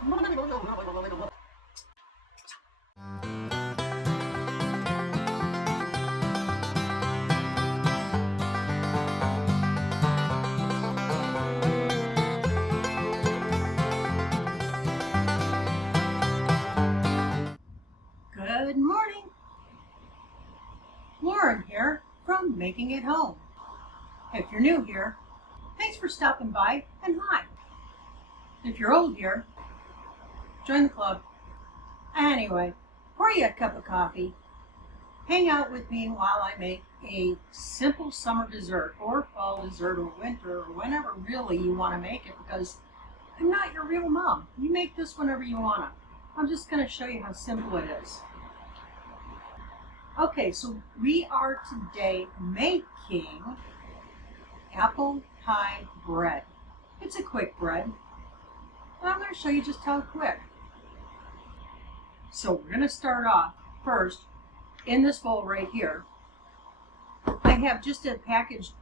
Good morning. Lauren here from Making It Home. If you're new here, thanks for stopping by, and hi. If you're old here, join the club. Anyway, pour you a cup of coffee, hang out with me while I make a simple summer dessert or fall dessert or winter or whenever really you want to make it, because I'm not your real mom. You make this whenever you want to. I'm just going to show you how simple it is. Okay, so we are today making apple pie bread. It's a quick bread, but I'm going to show you just how quick. So we're going to start off first in this bowl right here. I have just a packaged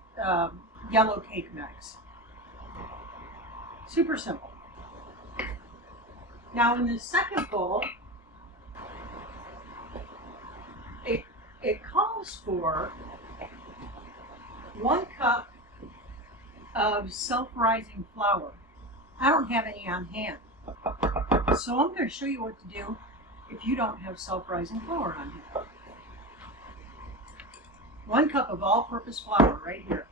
yellow cake mix. Super simple. Now in the second bowl, it calls for 1 cup of self-rising flour. I don't have any on hand, so I'm going to show you what to do if you don't have self-rising flour on hand. 1 cup of all-purpose flour right here.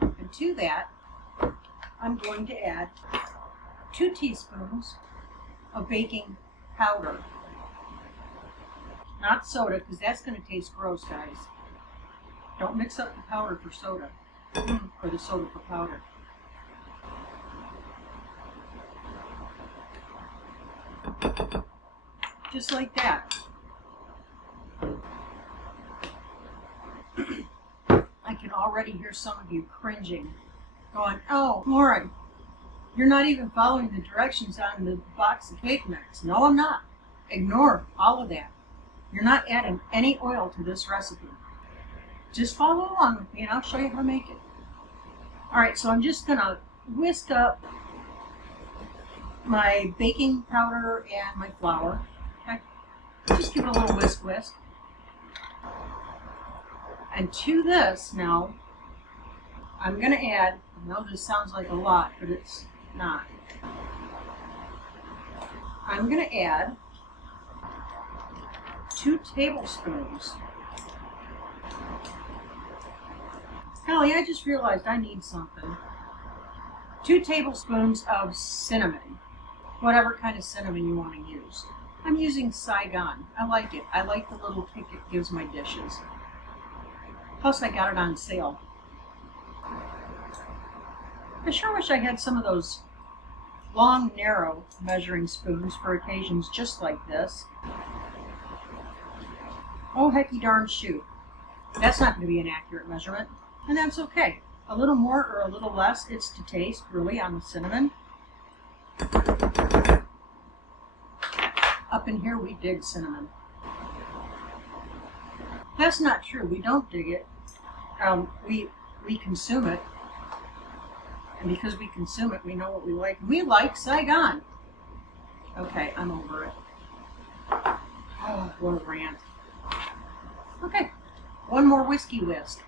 And to that, I'm going to add 2 teaspoons of baking powder. Not soda, because that's going to taste gross, guys. Don't mix up the powder for soda, or the soda for powder. Just like that. I can already hear some of you cringing, going, "Oh, Lauren, you're not even following the directions on the box of cake mix." No, I'm not. Ignore all of that. You're not adding any oil to this recipe. Just follow along with me and I'll show you how to make it. Alright, so I'm just going to whisk up my baking powder and my flour. Okay? Just give it a little whisk. And to this now, I'm going to add, I know this sounds like a lot, but it's not. I'm going to add 2 tablespoons. Kelly, I just realized I need something. 2 tablespoons of cinnamon. Whatever kind of cinnamon you want to use. I'm using Saigon. I like it. I like the little kick it gives my dishes. Plus I got it on sale. I sure wish I had some of those long, narrow measuring spoons for occasions just like this. Oh, hecky darn shoot. That's not going to be an accurate measurement, and that's okay. A little more or a little less, it's to taste, really, on the cinnamon. Up in here, we dig cinnamon. That's not true. We don't dig it. We consume it, and because we consume it, we know what we like. We like Saigon. Okay, I'm over it. Oh, what a rant. Okay, 1 more whiskey whisk.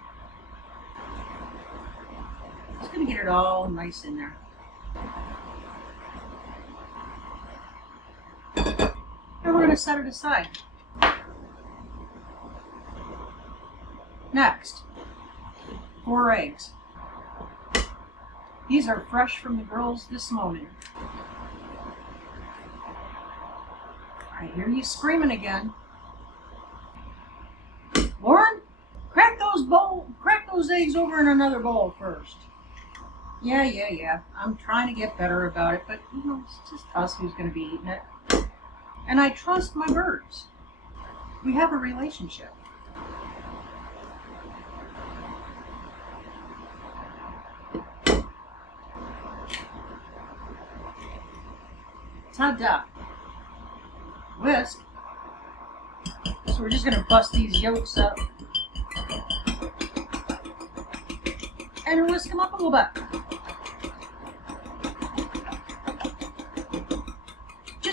Just going to get it all nice in there. And we're going to set it aside. Next, 4 eggs. These are fresh from the girls this morning. I hear you screaming again. Lauren, crack those eggs over in another bowl first. Yeah. I'm trying to get better about it, but you know, it's just us who's going to be eating it. And I trust my birds. We have a relationship. Ta-da. Whisk. So we're just going to bust these yolks up and whisk them up a little bit.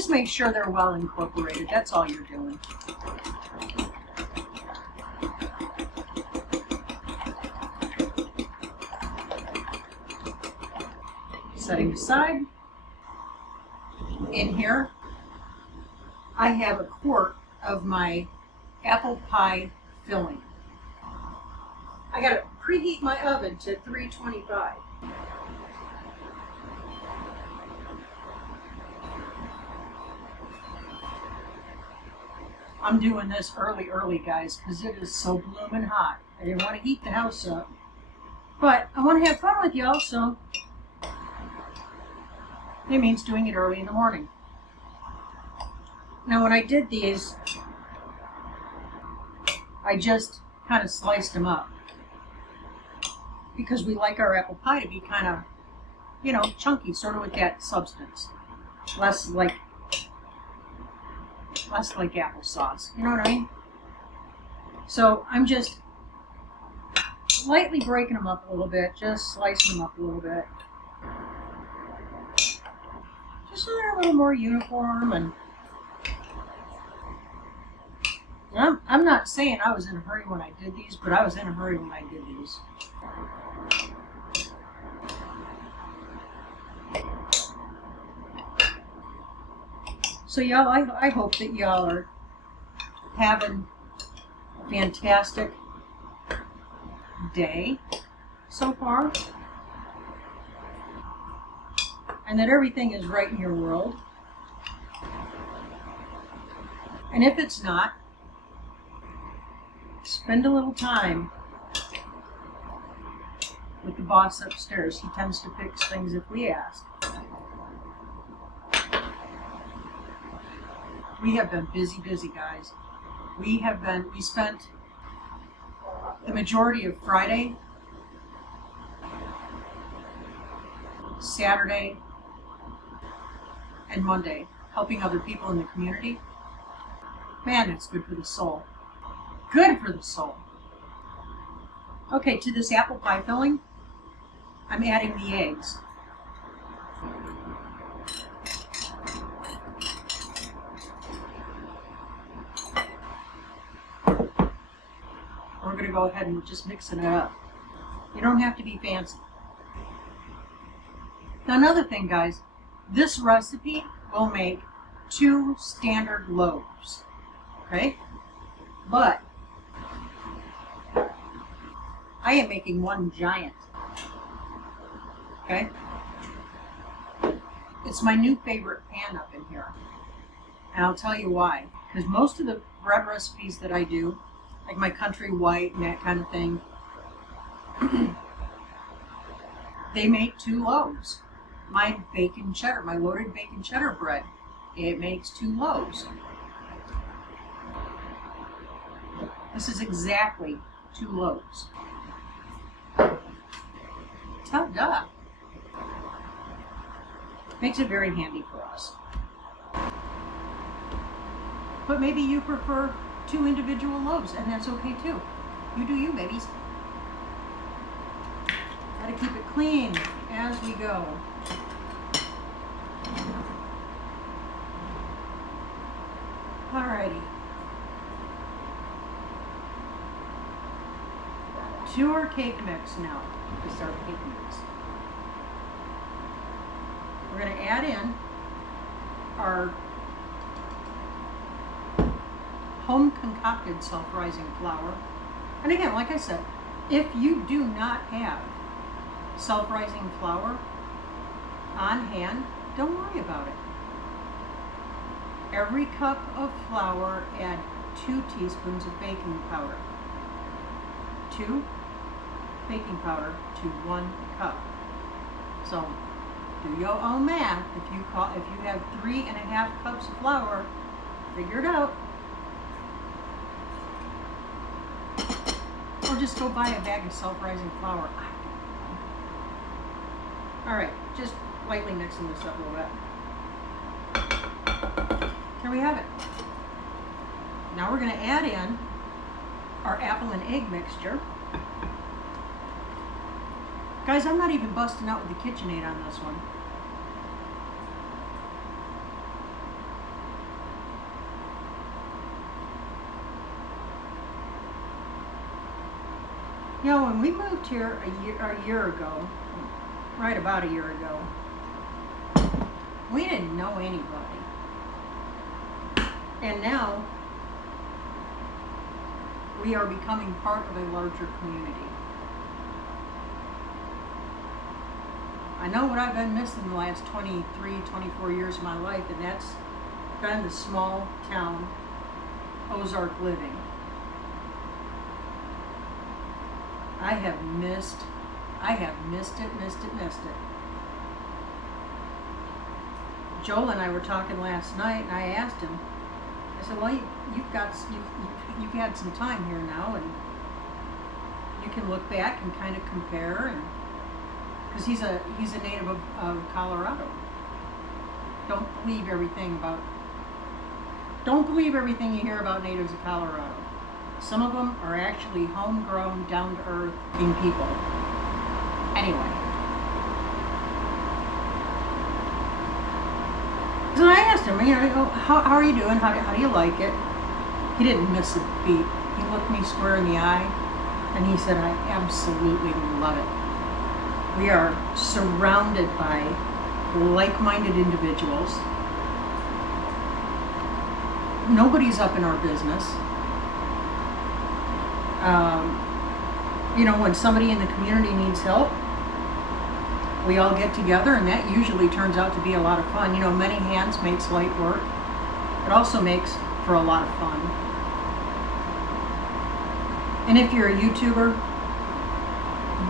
Just make sure they're well incorporated. That's all you're doing. Setting aside. In here, I have a quart of my apple pie filling. I gotta preheat my oven to 325. I'm doing this early, guys, because it is so blooming hot. I didn't want to heat the house up. But I want to have fun with y'all, so it means doing it early in the morning. Now, when I did these, I just kind of sliced them up. Because we like our apple pie to be kind of, you know, chunky, sort of with that substance. Less like applesauce. You know what I mean? So I'm just lightly breaking them up a little bit, just slicing them up a little bit. Just so they're a little more uniform. And I'm not saying I was in a hurry when I did these, but I was in a hurry when I did these. So y'all, I hope that y'all are having a fantastic day so far. And that everything is right in your world. And if it's not, spend a little time with the boss upstairs. He tends to fix things if we ask. We have been busy, guys. We spent the majority of Friday, Saturday, and Monday helping other people in the community. Man, it's good for the soul. Good for the soul. Okay, to this apple pie filling, I'm adding the eggs. We're going to go ahead and just mixing it up. You don't have to be fancy. Now, another thing, guys, this recipe will make 2 standard loaves, okay? But I am making 1 giant, okay? It's my new favorite pan up in here, and I'll tell you why. Because most of the bread recipes that I do, like my country white and that kind of thing, they make 2 loaves. My bacon cheddar, my loaded bacon cheddar bread, it makes 2 loaves. This is exactly 2 loaves. Ta-da! Makes it very handy for us. But maybe you prefer 2 individual loaves, and that's okay too. You do you, babies. Gotta keep it clean as we go. Alrighty. To our cake mix now. This is our cake mix. We're going to add in our home concocted self-rising flour. And again, like I said, if you do not have self-rising flour on hand, don't worry about it. Every cup of flour, add 2 teaspoons of baking powder. 2 baking powder to 1 cup. So do your own math. If you have 3.5 cups of flour, figure it out. Or just go buy a bag of self-rising flour. Alright, just lightly mixing this up a little bit. Here we have it. Now we're going to add in our apple and egg mixture. Guys, I'm not even busting out with the KitchenAid on this one. You know, when we moved here a year ago, right about a year ago, we didn't know anybody. And now we are becoming part of a larger community. I know what I've been missing the last 23, 24 years of my life, and that's been the small town Ozark living. I have missed it. Joel and I were talking last night, and I asked him, I said, well, you've had some time here now, and you can look back and kind of compare, and because he's a native of Colorado. Don't believe everything you hear about natives of Colorado. Some of them are actually homegrown, down-to-earth people. Anyway. So I asked him, how are you doing? How do you like it? He didn't miss a beat. He looked me square in the eye, and he said, I absolutely love it. We are surrounded by like-minded individuals. Nobody's up in our business. When somebody in the community needs help, we all get together, and that usually turns out to be a lot of fun. Many hands makes light work. It also makes for a lot of fun. And if you're a YouTuber,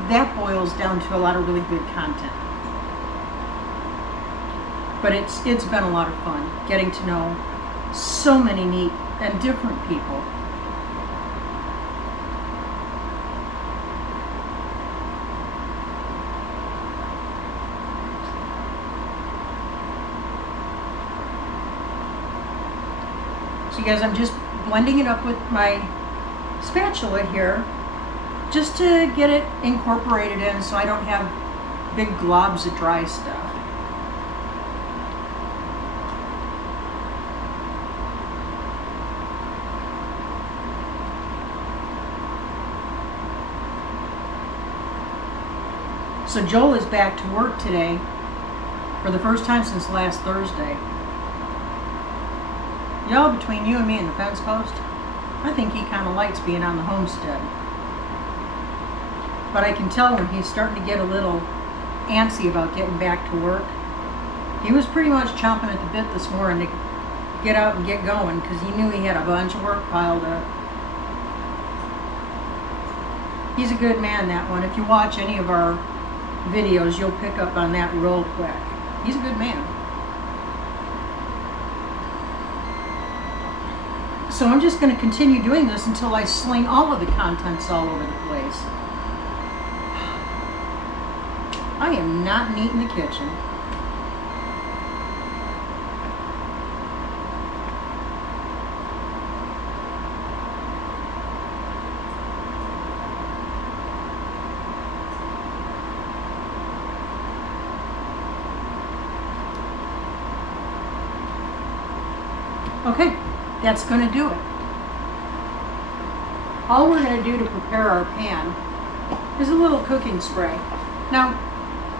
that boils down to a lot of really good content. But it's been a lot of fun getting to know so many neat and different people. So you guys, I'm just blending it up with my spatula here, just to get it incorporated in so I don't have big globs of dry stuff. So Joel is back to work today for the first time since last Thursday. Y'all, between you and me and the fence post, I think he kind of likes being on the homestead. But I can tell when he's starting to get a little antsy about getting back to work. He was pretty much chomping at the bit this morning to get out and get going because he knew he had a bunch of work piled up. He's a good man, that one. If you watch any of our videos, you'll pick up on that real quick. He's a good man. So I'm just going to continue doing this until I sling all of the contents all over the place. I am not neat in the kitchen. Okay, that's going to do it. All we're going to do to prepare our pan is a little cooking spray. Now,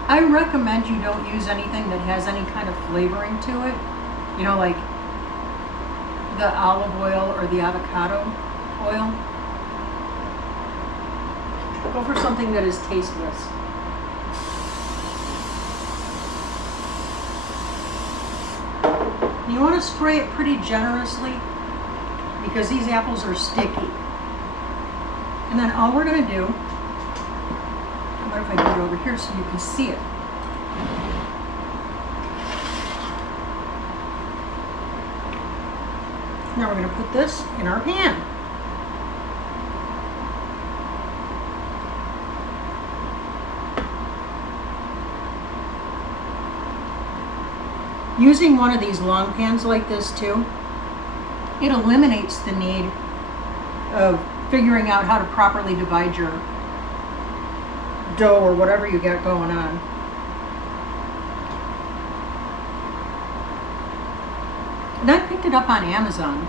I recommend you don't use anything that has any kind of flavoring to it. Like the olive oil or the avocado oil. Go for something that is tasteless. You want to spray it pretty generously because these apples are sticky. And then all we're going to do, what if I put it over here so you can see it? Now we're going to put this in our pan. Using one of these long pans like this too, it eliminates the need of figuring out how to properly divide your dough or whatever you got going on. And I picked it up on Amazon.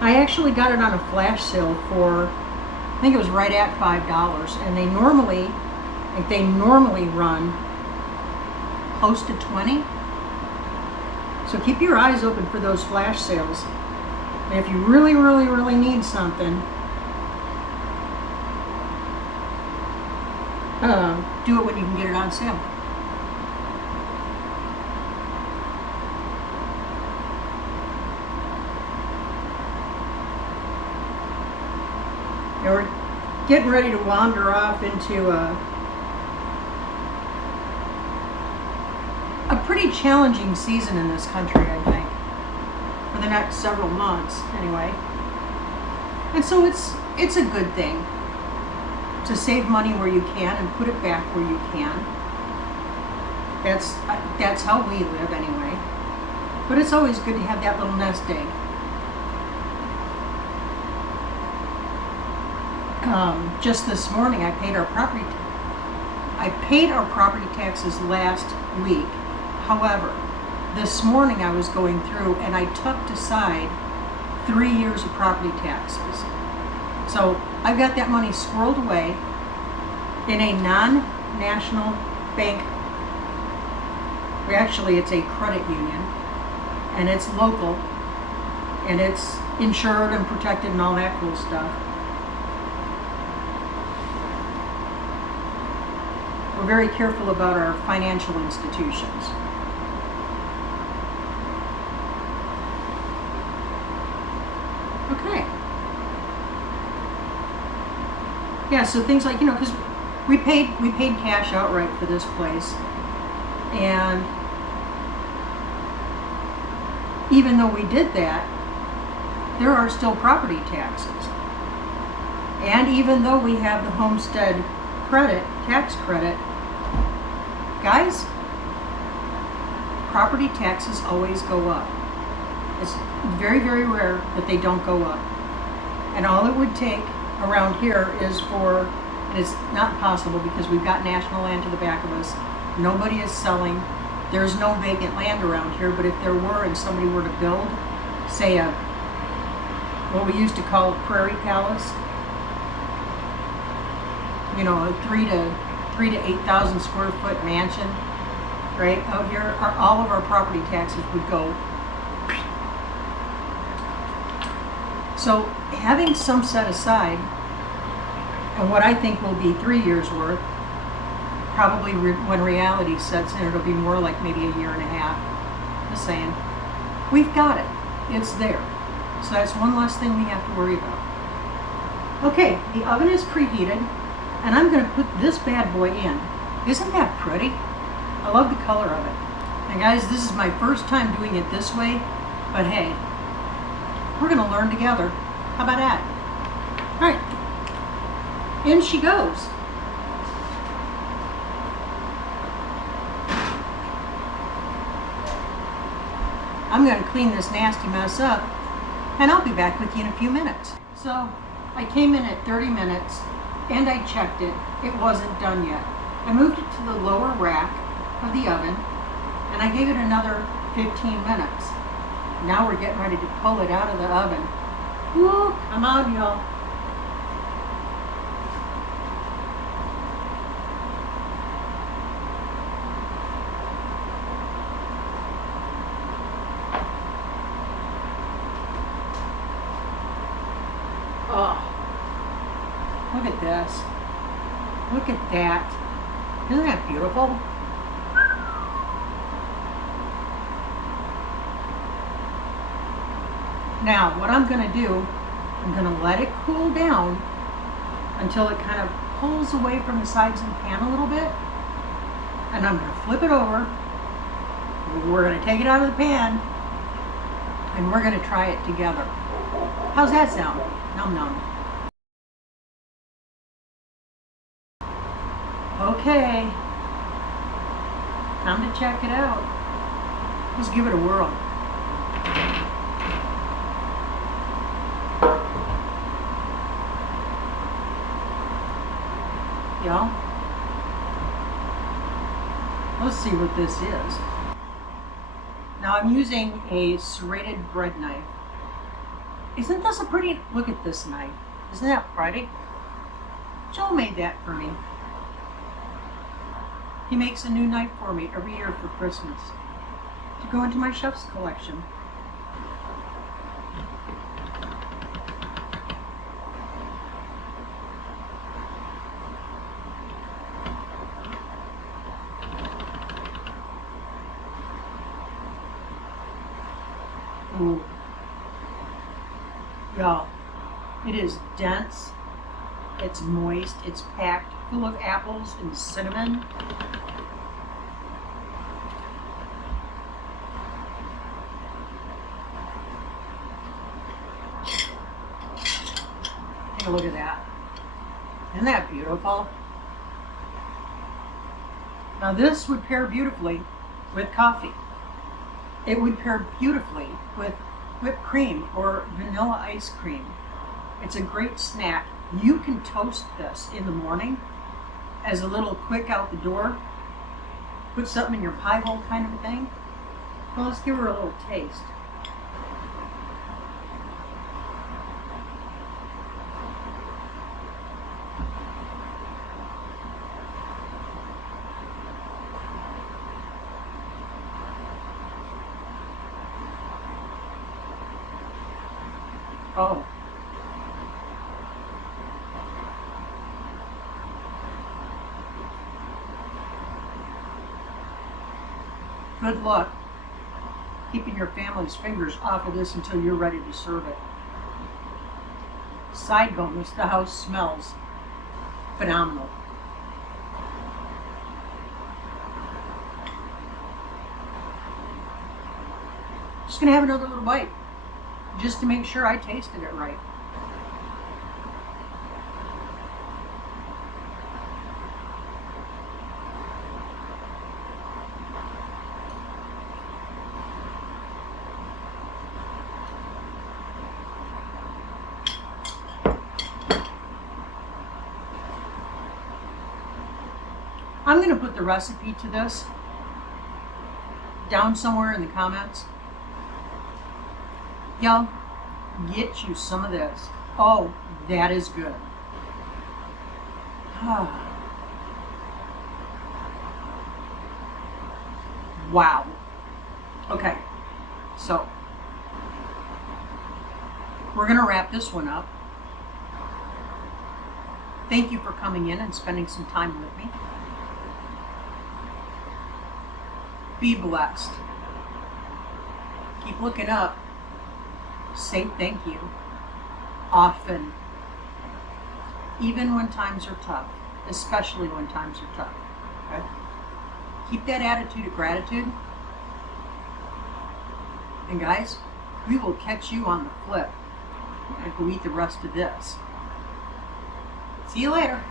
I actually got it on a flash sale for, I think it was right at $5, and they normally run close to 20. So keep your eyes open for those flash sales. And if you really, really, really need something, do it when you can get it on sale. Now we're getting ready to wander off into a pretty challenging season in this country, I think, for the next several months anyway. And so it's a good thing to save money where you can and put it back where you can. That's how we live anyway. But it's always good to have that little nest egg. Just this morning I paid our property taxes last week. However, this morning I was going through and I tucked aside 3 years of property taxes. So I've got that money squirreled away in a non-national bank. Actually, it's a credit union, and it's local, and it's insured and protected and all that cool stuff. We're very careful about our financial institutions. Okay. Yeah, so things like, because we paid cash outright for this place, and even though we did that, there are still property taxes. And even though we have the homestead tax credit, guys, property taxes always go up. It's very, very rare that they don't go up. And all it would take around here is and it's not possible because we've got national land to the back of us. Nobody is selling. There's no vacant land around here, but if there were and somebody were to build, say what we used to call a prairie palace, a 3 to 8,000 square foot mansion, right out here, all of our property taxes would go. So having some set aside, and what I think will be 3 years worth, probably when reality sets in, it'll be more like maybe a year and a half. Just saying. We've got it. It's there. So that's one less thing we have to worry about. Okay, the oven is preheated, and I'm going to put this bad boy in. Isn't that pretty? I love the color of it. And guys, this is my first time doing it this way, but hey, we're going to learn together. How about that? All right, in she goes. I'm going to clean this nasty mess up, and I'll be back with you in a few minutes. So I came in at 30 minutes, and I checked it. It wasn't done yet. I moved it to the lower rack of the oven, and I gave it another 15 minutes. Now we're getting ready to pull it out of the oven. Woo, come on, y'all. Oh, look at this. Look at that. Isn't that beautiful? Now, what I'm going to do, I'm going to let it cool down until it kind of pulls away from the sides of the pan a little bit. And I'm going to flip it over. We're going to take it out of the pan, and we're going to try it together. How's that sound? Num num. Okay, time to check it out. Let's give it a whirl. Y'all, let's see what this is. Now I'm using a serrated bread knife. Isn't this a pretty, look at this knife. Isn't that pretty? Joel made that for me. He makes a new knife for me every year for Christmas to go into my chef's collection. Ooh. Y'all, it is dense, it's moist, it's packed full of apples and cinnamon. Take a look at that. Isn't that beautiful? Now this would pair beautifully with coffee. It would pair beautifully with whipped cream or vanilla ice cream. It's a great snack. You can toast this in the morning as a little quick out the door. Put something in your pie hole kind of a thing. Well, let's give her a little taste. Oh. Good luck keeping your family's fingers off of this until you're ready to serve it. Side bonus, the house smells phenomenal. Just gonna have another little bite, just to make sure I tasted it right. I'm going to put the recipe to this down somewhere in the comments. Y'all, get you some of this. Oh, that is good. Wow. Okay, so we're going to wrap this one up. Thank you for coming in and spending some time with me. Be blessed. Keep looking up. Say thank you often, even when times are tough, especially when times are tough. Okay? Keep that attitude of gratitude. And guys, we will catch you on the flip. I'm going to go eat the rest of this. See you later.